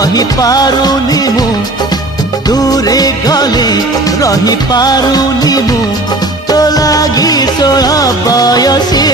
रही पारुनी मु दूरे गले रही पारुनी मु तो लागी 16 बयसी